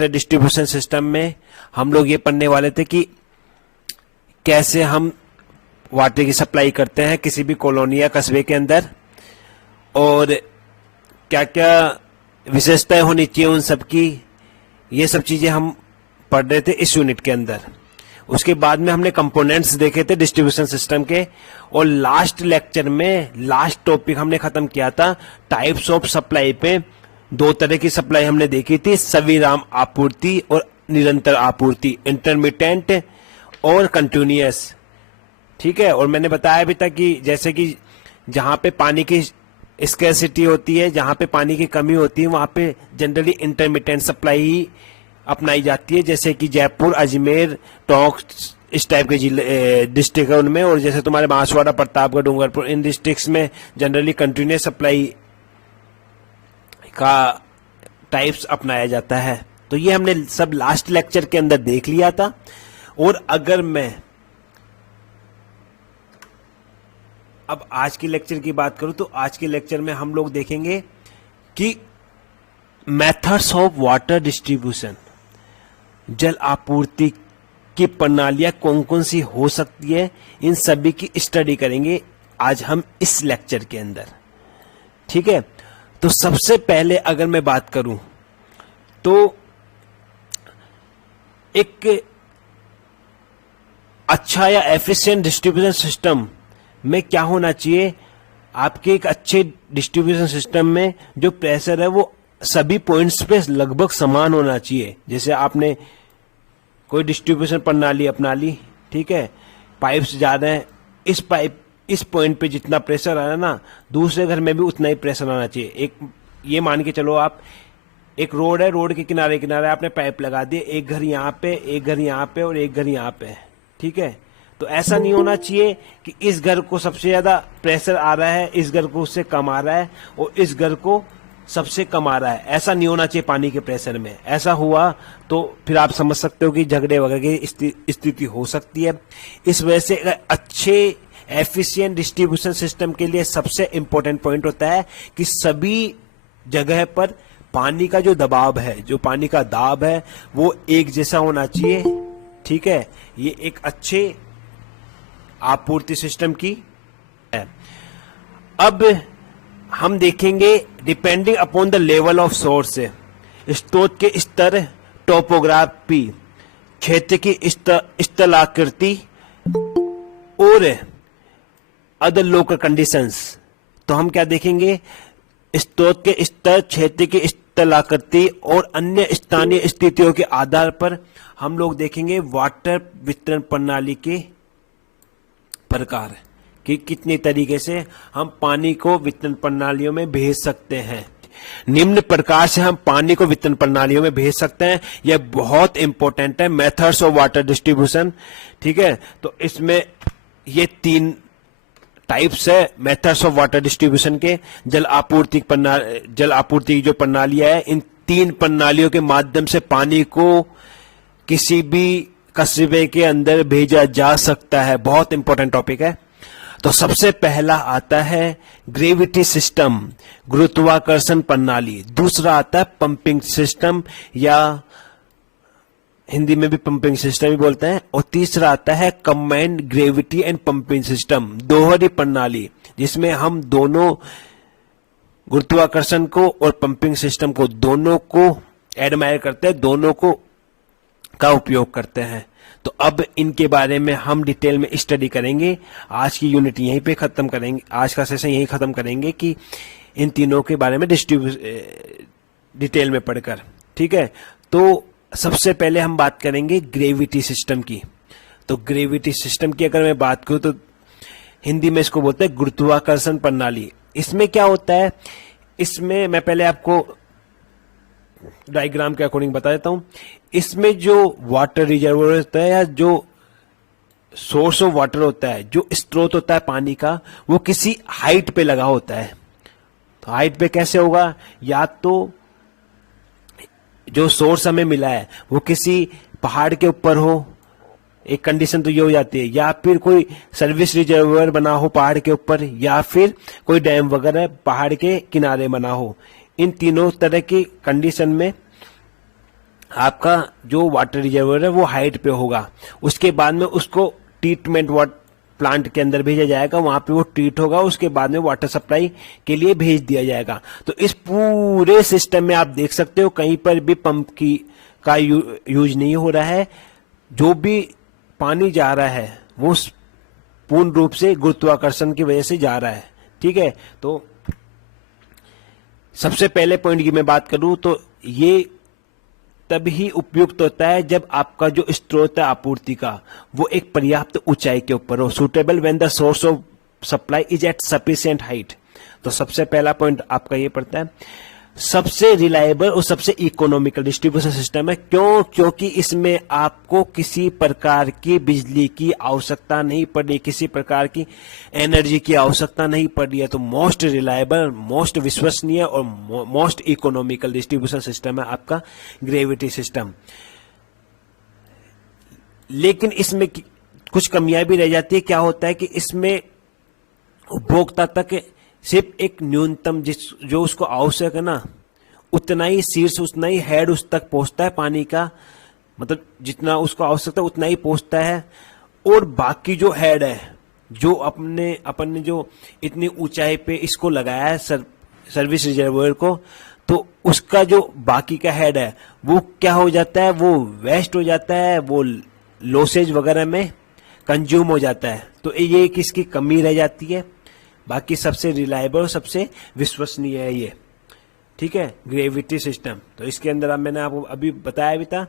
Distribution system में हम लोग ये पढ़ने वाले थे कि कैसे हम वाटर की सप्लाई करते हैं किसी भी कॉलोनी या कस्बे के अंदर, और क्या क्या विशेषताएं होनी चाहिए उन सब की। ये सब चीजें हम पढ़ रहे थे इस यूनिट के अंदर। उसके बाद में हमने कंपोनेंट्स देखे थे डिस्ट्रीब्यूशन सिस्टम के, और लास्ट लेक्चर में लास्ट टॉपिक हमने खत्म किया था टाइप्स ऑफ सप्लाई पे। दो तरह की सप्लाई हमने देखी थी, सविराम आपूर्ति और निरंतर आपूर्ति, इंटरमिटेंट और कंटिन्यूअस। ठीक है, और मैंने बताया भी था कि जैसे कि जहां पे पानी की स्कैर्सिटी होती है, जहां पे पानी की कमी होती है, वहां पे जनरली इंटरमिटेंट सप्लाई ही अपनाई जाती है, जैसे कि जयपुर, अजमेर, टोंक, इस टाइप के जिले डिस्ट्रिक्ट है उनमें। और जैसे तुम्हारे बांसवाड़ा, प्रतापगढ़, डूंगरपुर, इन डिस्ट्रिक्ट्स में जनरली कंटिन्यूअस सप्लाई का टाइप्स अपनाया जाता है। तो ये हमने सब लास्ट लेक्चर के अंदर देख लिया था। और अगर मैं अब आज के लेक्चर की बात करूं तो आज के लेक्चर में हम लोग देखेंगे कि मेथड्स ऑफ वाटर डिस्ट्रीब्यूशन, जल आपूर्ति की प्रणालियां कौन कौन सी हो सकती है, इन सभी की स्टडी करेंगे आज हम इस लेक्चर के अंदर। ठीक है, तो सबसे पहले अगर मैं बात करूं तो एक अच्छा या एफिशिएंट डिस्ट्रीब्यूशन सिस्टम में क्या होना चाहिए। आपके एक अच्छे डिस्ट्रीब्यूशन सिस्टम में जो प्रेशर है वो सभी पॉइंट्स पे लगभग समान होना चाहिए। जैसे आपने कोई डिस्ट्रीब्यूशन प्रणाली अपना ली, ठीक है, पाइप्स जा रहे हैं, इस पॉइंट पे जितना प्रेशर आ रहा है ना, दूसरे घर में भी उतना ही प्रेशर आना चाहिए। एक ये मान के चलो, आप एक रोड है, रोड के किनारे किनारे आपने पाइप लगा दिए, एक घर यहाँ पे, एक घर यहाँ पे और एक घर यहाँ पे, ठीक है। तो ऐसा नहीं होना चाहिए कि इस घर को सबसे ज्यादा प्रेशर आ रहा है, इस घर को उससे कम आ रहा है, और इस घर को सबसे कम आ रहा है। ऐसा नहीं होना चाहिए पानी के प्रेशर में। ऐसा हुआ तो फिर आप समझ सकते हो कि झगड़े वगैरह की स्थिति हो सकती है। इस वजह से अच्छे एफिशिएंट डिस्ट्रीब्यूशन सिस्टम के लिए सबसे इंपॉर्टेंट पॉइंट होता है कि सभी जगह पर पानी का जो दबाव है, जो पानी का दाब है, वो एक जैसा होना चाहिए। ठीक है, ये एक अच्छे आपूर्ति सिस्टम की है। अब हम देखेंगे depending upon the level of source, स्रोत के स्तर, टोपोग्राफी, क्षेत्र की स्थलाकृति और अदर लोकल कंडीशंस। तो हम क्या देखेंगे, स्रोत के स्तर, क्षेत्र की स्थलाकृति और अन्य स्थानीय स्थितियों के आधार पर हम लोग देखेंगे वाटर वितरण प्रणाली के प्रकार कि कितनी तरीके से हम पानी को वितरण प्रणालियों में भेज सकते हैं। निम्न प्रकार से हम पानी को वितरण प्रणालियों में भेज सकते हैं। यह बहुत इंपॉर्टेंट है, मेथड्स ऑफ वाटर डिस्ट्रीब्यूशन। ठीक है, तो इसमें ये 3 टाइप्स है मेथड्स ऑफ वाटर डिस्ट्रीब्यूशन के। जल आपूर्ति की जो प्रणालियां है, इन 3 प्रणालियों के माध्यम से पानी को किसी भी कस्बे के अंदर भेजा जा सकता है। बहुत इंपॉर्टेंट टॉपिक है। तो सबसे पहला आता है ग्रेविटी सिस्टम, गुरुत्वाकर्षण प्रणाली। दूसरा आता है पंपिंग सिस्टम, या हिंदी में भी पंपिंग सिस्टम ही बोलते हैं। और तीसरा आता है combined gravity and pumping system, दोहरी प्रणाली, जिसमें हम दोनों गुरुत्वाकर्षण को और पंपिंग सिस्टम को दोनों को एडमायर करते हैं, दोनों को का उपयोग करते हैं। तो अब इनके बारे में हम डिटेल में स्टडी करेंगे। आज की यूनिट यहीं पे खत्म करेंगे, आज का सेशन यहीं खत्म करेंगे कि इन तीनों के बारे में डिटेल में पढ़कर। ठीक है, तो सबसे पहले हम बात करेंगे ग्रेविटी सिस्टम की। तो ग्रेविटी सिस्टम की अगर मैं बात करूं तो हिंदी में इसको बोलते हैं गुरुत्वाकर्षण प्रणाली। इसमें क्या होता है, इसमें मैं पहले आपको डायग्राम के अकॉर्डिंग बता देता हूं। इसमें जो वाटर रिजर्वोयर होता है, या जो सोर्स ऑफ वाटर होता है, जो स्रोत होता है पानी का, वो किसी हाइट पे लगा होता है। तो हाइट पे कैसे होगा, या तो जो सोर्स हमें मिला है वो किसी पहाड़ के ऊपर हो, एक कंडीशन तो ये हो जाती है, या फिर कोई सर्विस रिजर्वोयर बना हो पहाड़ के ऊपर, या फिर कोई डैम वगैरह पहाड़ के किनारे बना हो। इन तीनों तरह की कंडीशन में आपका जो वाटर रिजर्वर है वो हाइट पे होगा। उसके बाद में उसको ट्रीटमेंट वाटर प्लांट के अंदर भेजा जाएगा, वहां पे वो ट्रीट होगा, उसके बाद में वाटर सप्लाई के लिए भेज दिया जाएगा। तो इस पूरे सिस्टम में आप देख सकते हो कहीं पर भी पंप की का यूज नहीं हो रहा है। जो भी पानी जा रहा है वो पूर्ण रूप से गुरुत्वाकर्षण की वजह से जा रहा है। ठीक है, तो सबसे पहले पॉइंट की मैं बात करूं तो ये तभी उपयुक्त होता है जब आपका जो स्रोत है आपूर्ति का वो एक पर्याप्त ऊंचाई के ऊपर हो। Suitable when the source of supply is at sufficient height. तो सबसे पहला पॉइंट आपका ये पड़ता है। सबसे रिलायबल और सबसे इकोनॉमिकल डिस्ट्रीब्यूशन सिस्टम है। क्यों? क्योंकि इसमें आपको किसी प्रकार की बिजली की आवश्यकता नहीं पड़ रही, किसी प्रकार की एनर्जी की आवश्यकता नहीं पड़ रही है। तो मोस्ट रिलायबल, मोस्ट विश्वसनीय और मोस्ट इकोनॉमिकल डिस्ट्रीब्यूशन सिस्टम है आपका ग्रेविटी सिस्टम। लेकिन इसमें कुछ कमियां भी रह जाती है। क्या होता है कि इसमें उपभोक्ता तक सिर्फ एक न्यूनतम जो उसको आवश्यक है ना, उतना ही शीर्ष, उतना ही हेड उस तक पहुंचता है पानी का, मतलब जितना उसको आवश्यकता उतना ही पहुंचता है। और बाकी जो हेड है, जो अपन ने जो इतनी ऊंचाई पे इसको लगाया है सर्विस रिजर्वोयर को, तो उसका जो बाकी का हेड है वो क्या हो जाता है, वो वेस्ट हो जाता है, वो लॉसेज वगैरह में कंज्यूम हो जाता है। तो ये एक इसकी कमी रह जाती है। बाकी सबसे रिलायबल और सबसे विश्वसनीय है ये। ठीक है, ग्रेविटी सिस्टम। तो इसके अंदर अब मैंने आपको अभी बताया भी था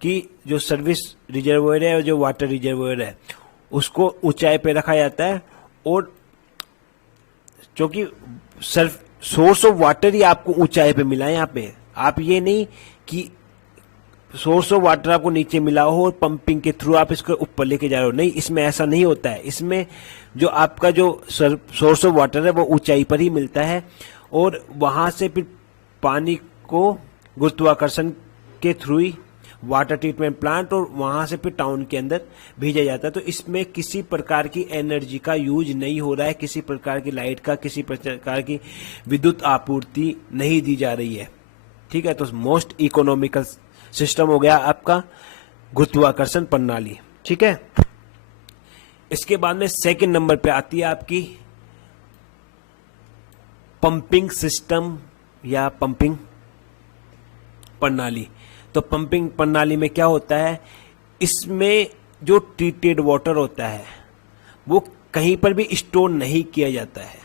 कि जो सर्विस रिजर्वोयर है और जो वाटर रिजर्वोयर है उसको ऊंचाई पे रखा जाता है। और क्योंकि सोर्स ऑफ वाटर ही आपको ऊंचाई पे मिला है यहाँ पे, आप ये नहीं कि सोर्स ऑफ वाटर आपको नीचे मिला हो और पंपिंग के थ्रू आप इसको ऊपर लेके जा रहे हो, नहीं, इसमें ऐसा नहीं होता है। इसमें जो आपका जो सोर्स ऑफ वाटर है वो ऊंचाई पर ही मिलता है और वहां से फिर पानी को गुरुत्वाकर्षण के थ्रू ही वाटर ट्रीटमेंट प्लांट और वहां से फिर टाउन के अंदर भेजा जाता है। तो इसमें किसी प्रकार की एनर्जी का यूज नहीं हो रहा है, किसी प्रकार की लाइट का, किसी प्रकार की विद्युत आपूर्ति नहीं दी जा रही है। ठीक है, तो मोस्ट इकोनॉमिकल सिस्टम हो गया आपका गुरुत्वाकर्षण प्रणाली। ठीक है, इसके बाद में सेकंड नंबर पे आती है आपकी पंपिंग सिस्टम या पंपिंग प्रणाली। तो पंपिंग प्रणाली में क्या होता है, इसमें जो ट्रीटेड वाटर होता है वो कहीं पर भी स्टोर नहीं किया जाता है,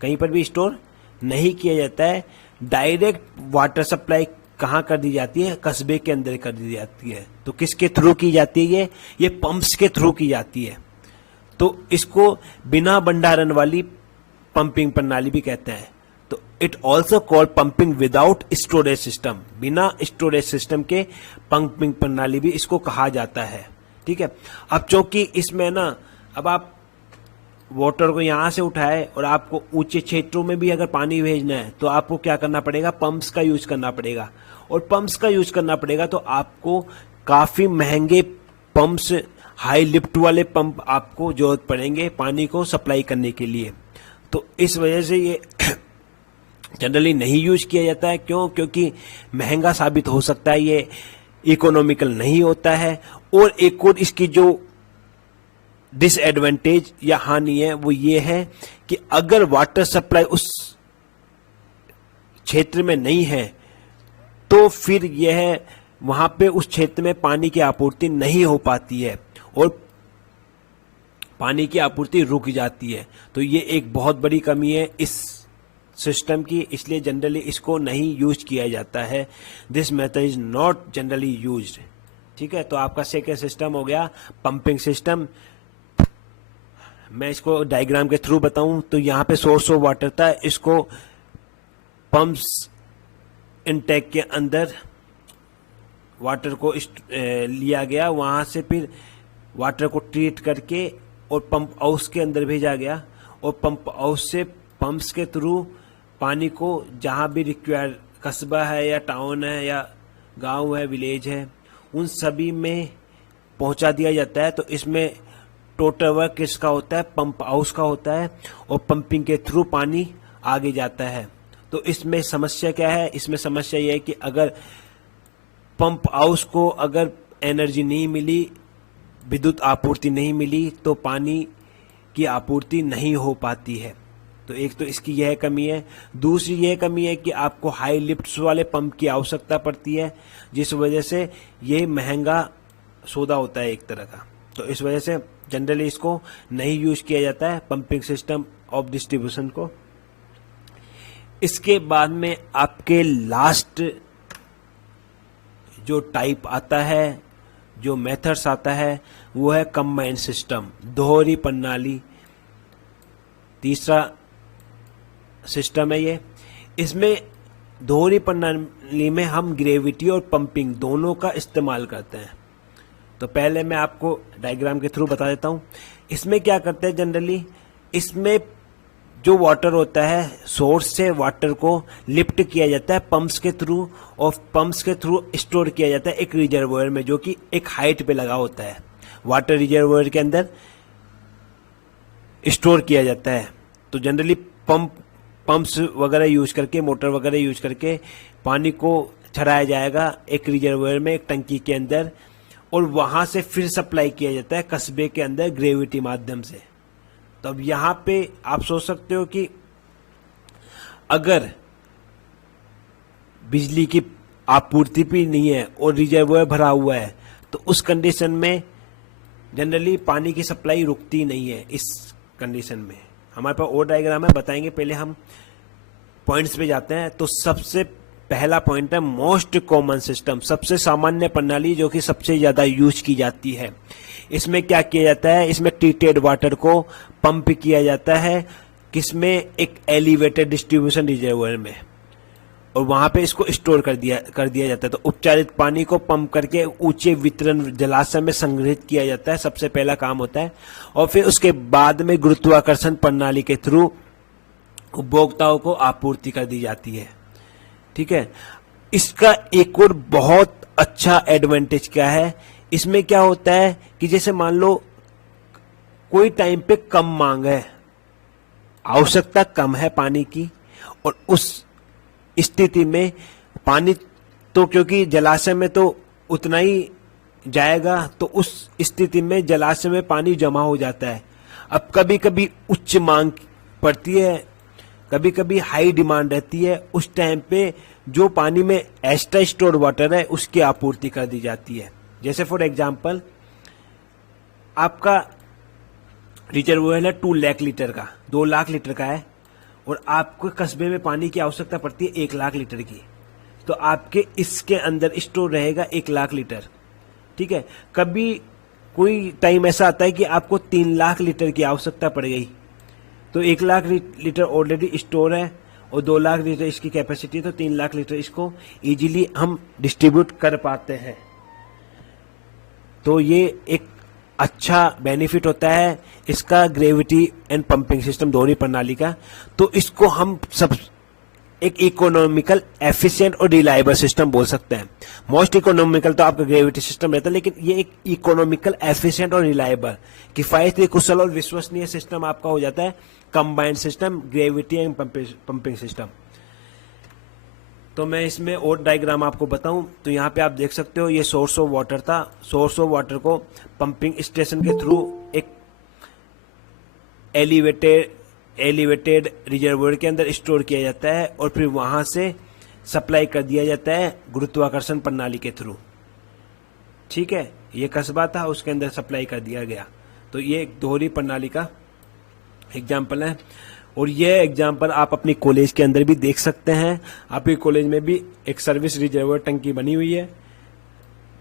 कहीं पर भी स्टोर नहीं किया जाता है। डायरेक्ट वाटर सप्लाई कहाँ कर दी जाती है, कस्बे के अंदर कर दी जाती है। तो किसके थ्रू की जाती है, ये पंप्स के थ्रू की जाती है। तो इसको बिना भंडारण वाली पंपिंग प्रणाली भी कहते हैं। तो it also called pumping without storage system, बिना स्टोरेज सिस्टम के पंपिंग प्रणाली भी इसको कहा जाता है। ठीक है, अब चूंकि इसमें ना, अब आप वाटर को यहां से उठाए और आपको ऊंचे क्षेत्रों में भी अगर पानी भेजना है तो आपको क्या करना पड़ेगा, पंप्स का यूज करना पड़ेगा। और पंप्स का यूज करना पड़ेगा तो आपको काफी महंगे पंप्स, हाई लिफ्ट वाले पंप आपको जरूरत पड़ेंगे पानी को सप्लाई करने के लिए। तो इस वजह से ये जनरली नहीं यूज किया जाता है। क्यों? क्योंकि महंगा साबित हो सकता है, ये इकोनॉमिकल नहीं होता है। और एक और इसकी जो डिसएडवांटेज या हानि है वो ये है कि अगर वाटर सप्लाई उस क्षेत्र में नहीं है तो फिर यह वहां पे उस क्षेत्र में पानी की आपूर्ति नहीं हो पाती है और पानी की आपूर्ति रुक जाती है। तो ये एक बहुत बड़ी कमी है इस सिस्टम की, इसलिए जनरली इसको नहीं यूज किया जाता है। This method is not generally used. ठीक है, तो आपका सेकेंड सिस्टम हो गया पंपिंग सिस्टम। मैं इसको डायग्राम के थ्रू बताऊं तो यहाँ पे सोर्स ऑफ वाटर था, इसको पंप्स इनटेक के अंदर वाटर को लिया गया, वहां से फिर वाटर को ट्रीट करके और पंप हाउस के अंदर भेजा गया और पंप हाउस से पंप्स के थ्रू पानी को जहां भी रिक्वायर, कस्बा है या टाउन है या गांव है, विलेज है, उन सभी में पहुंचा दिया जाता है। तो इसमें टोटल वर्क किसका होता है, पंप हाउस का होता है और पंपिंग के थ्रू पानी आगे जाता है। तो इसमें समस्या क्या है, इसमें समस्या यह है कि अगर पंप हाउस को अगर एनर्जी नहीं मिली, विद्युत आपूर्ति नहीं मिली, तो पानी की आपूर्ति नहीं हो पाती है। तो एक तो इसकी यह कमी है। दूसरी यह कमी है कि आपको हाई लिफ्ट्स वाले पंप की आवश्यकता पड़ती है, जिस वजह से ये महंगा सौदा होता है एक तरह का। तो इस वजह से जनरली इसको नहीं यूज किया जाता है पंपिंग सिस्टम ऑफ डिस्ट्रीब्यूशन को। इसके बाद में आपके लास्ट जो टाइप आता है, जो मेथड्स आता है, वो है कंबाइंड सिस्टम, दोहरी प्रणाली। तीसरा सिस्टम है ये। इसमें दोहरी प्रणाली में हम ग्रेविटी और पंपिंग दोनों का इस्तेमाल करते हैं। तो पहले मैं आपको डायग्राम के थ्रू बता देता हूं। इसमें क्या करते हैं जनरली, इसमें जो वाटर होता है, सोर्स से वाटर को लिफ्ट किया जाता है पंप्स के थ्रू, और पंप्स के थ्रू स्टोर किया जाता है एक रिजर्वोयर में, जो कि एक हाइट पे लगा होता है। वाटर रिजर्वोयर के अंदर स्टोर किया जाता है। तो जनरली पंप्स वगैरह यूज करके, मोटर वगैरह यूज करके पानी को छड़ाया जाएगा एक रिजर्वोयर में, एक टंकी के अंदर, और वहां से फिर सप्लाई किया जाता है कस्बे के अंदर ग्रेविटी माध्यम से। तो अब यहां पे आप सोच सकते हो कि अगर बिजली की आपूर्ति भी नहीं है और रिजर्वोयर भरा हुआ है, तो उस कंडीशन में जनरली पानी की सप्लाई रुकती नहीं है। इस कंडीशन में हमारे पास और डायग्राम है, बताएंगे। पहले हम पॉइंट्स पे जाते हैं। तो सबसे पहला पॉइंट है मोस्ट कॉमन सिस्टम, सबसे सामान्य प्रणाली जो कि सबसे ज्यादा यूज की जाती है। इसमें क्या किया जाता है, इसमें ट्रीटेड वाटर को पंप किया जाता है, किसमें, एक एलिवेटेड डिस्ट्रीब्यूशन रिजर्वोयर में, और वहां पे इसको स्टोर कर दिया जाता है। तो उपचारित पानी को पंप करके ऊंचे वितरण जलाशय में संग्रहित किया जाता है, सबसे पहला काम होता है। और फिर उसके बाद में गुरुत्वाकर्षण प्रणाली के थ्रू उपभोक्ताओं को आपूर्ति कर दी जाती है। ठीक है। इसका एक और बहुत अच्छा एडवांटेज क्या है, इसमें क्या होता है कि जैसे मान लो कोई टाइम पे कम मांग है, आवश्यकता कम है पानी की, और उस स्थिति में पानी तो क्योंकि जलाशय में तो उतना ही जाएगा, तो उस स्थिति में जलाशय में पानी जमा हो जाता है। अब कभी कभी उच्च मांग पड़ती है, कभी कभी हाई डिमांड रहती है, उस टाइम पे जो पानी में एक्स्ट्रा स्टोर वाटर है उसकी आपूर्ति कर दी जाती है। जैसे फॉर एग्जांपल आपका रिजर्वोयर है 2 लाख लीटर का, 2 लाख लीटर का है, और आपको कस्बे में पानी की आवश्यकता पड़ती है 1 लाख लीटर की, तो आपके इसके अंदर स्टोर रहेगा 1 लाख लीटर। ठीक है। कभी कोई टाइम ऐसा आता है कि आपको 3 लाख लीटर की आवश्यकता पड़ गई, तो 1 लाख लीटर ऑलरेडी स्टोर है और 2 लाख लीटर इसकी कैपेसिटी है, तो 3 लाख लीटर इसको इजीली हम डिस्ट्रीब्यूट कर पाते हैं। तो ये एक अच्छा बेनिफिट होता है इसका, ग्रेविटी एंड पंपिंग सिस्टम दोहरी प्रणाली का। तो इसको हम सब एक इकोनॉमिकल, एफिशिएंट और रिलायबल सिस्टम बोल सकते हैं। मोस्ट इकोनॉमिकल तो आपका ग्रेविटी सिस्टम रहता है, लेकिन ये एक इकोनॉमिकल, एफिशिएंट और रिलायबल, किफायती, कुशल और विश्वसनीय सिस्टम आपका हो जाता है combined system, gravity and pumping system. तो मैं इसमें और डायग्राम आपको बताऊं तो यहाँ पे आप देख सकते हो, ये सोर्स ऑफ वाटर था। सोर्स ऑफ वाटर को पंपिंग स्टेशन के थ्रू एक एलिवेटेड रिजर्वोयर के अंदर स्टोर किया जाता है, और फिर वहां से सप्लाई कर दिया जाता है गुरुत्वाकर्षण प्रणाली के थ्रू। ठीक है। ये कस्बा था, उसके अंदर सप्लाई कर दिया गया। तो ये एक दोहरी प्रणाली का एग्जाम्पल है, और ये एग्जाम्पल आप अपनी कॉलेज के अंदर भी देख सकते हैं। आपकी कॉलेज में भी एक सर्विस रिजर्वोयर टंकी बनी हुई है,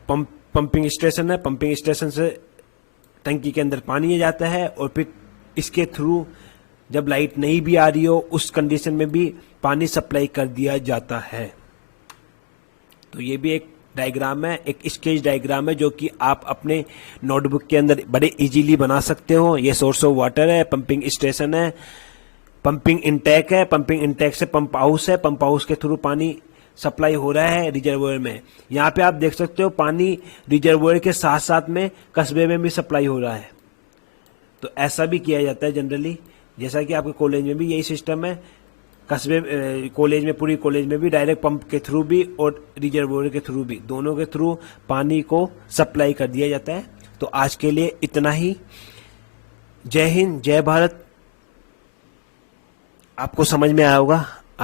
पंपिंग स्टेशन है, पंपिंग स्टेशन से टंकी के अंदर पानी जाता है, और फिर इसके थ्रू जब लाइट नहीं भी आ रही हो उस कंडीशन में भी पानी सप्लाई कर दिया जाता है। तो ये भी एक डायग्राम है, एक स्केच डायग्राम है, जो कि आप अपने नोटबुक के अंदर बड़े इजीली बना सकते हो। ये सोर्स ऑफ वाटर है, पंपिंग स्टेशन है, पंपिंग इंटेक है, पंपिंग इंटेक से पंप हाउस है, पंप हाउस के थ्रू पानी सप्लाई हो रहा है रिजर्वोयर में। यहाँ पे आप देख सकते हो पानी रिजर्वोयर के साथ साथ में कस्बे में भी सप्लाई हो रहा है। तो ऐसा भी किया जाता है जनरली, जैसा कि आपके कॉलेज में भी यही सिस्टम है। कस्बे कॉलेज में, पूरी कॉलेज में भी डायरेक्ट पंप के थ्रू भी और रिजर्वोयर के थ्रू भी, दोनों के थ्रू पानी को सप्लाई कर दिया जाता है। तो आज के लिए इतना ही। जय हिंद, जय भारत। आपको समझ में आया होगा।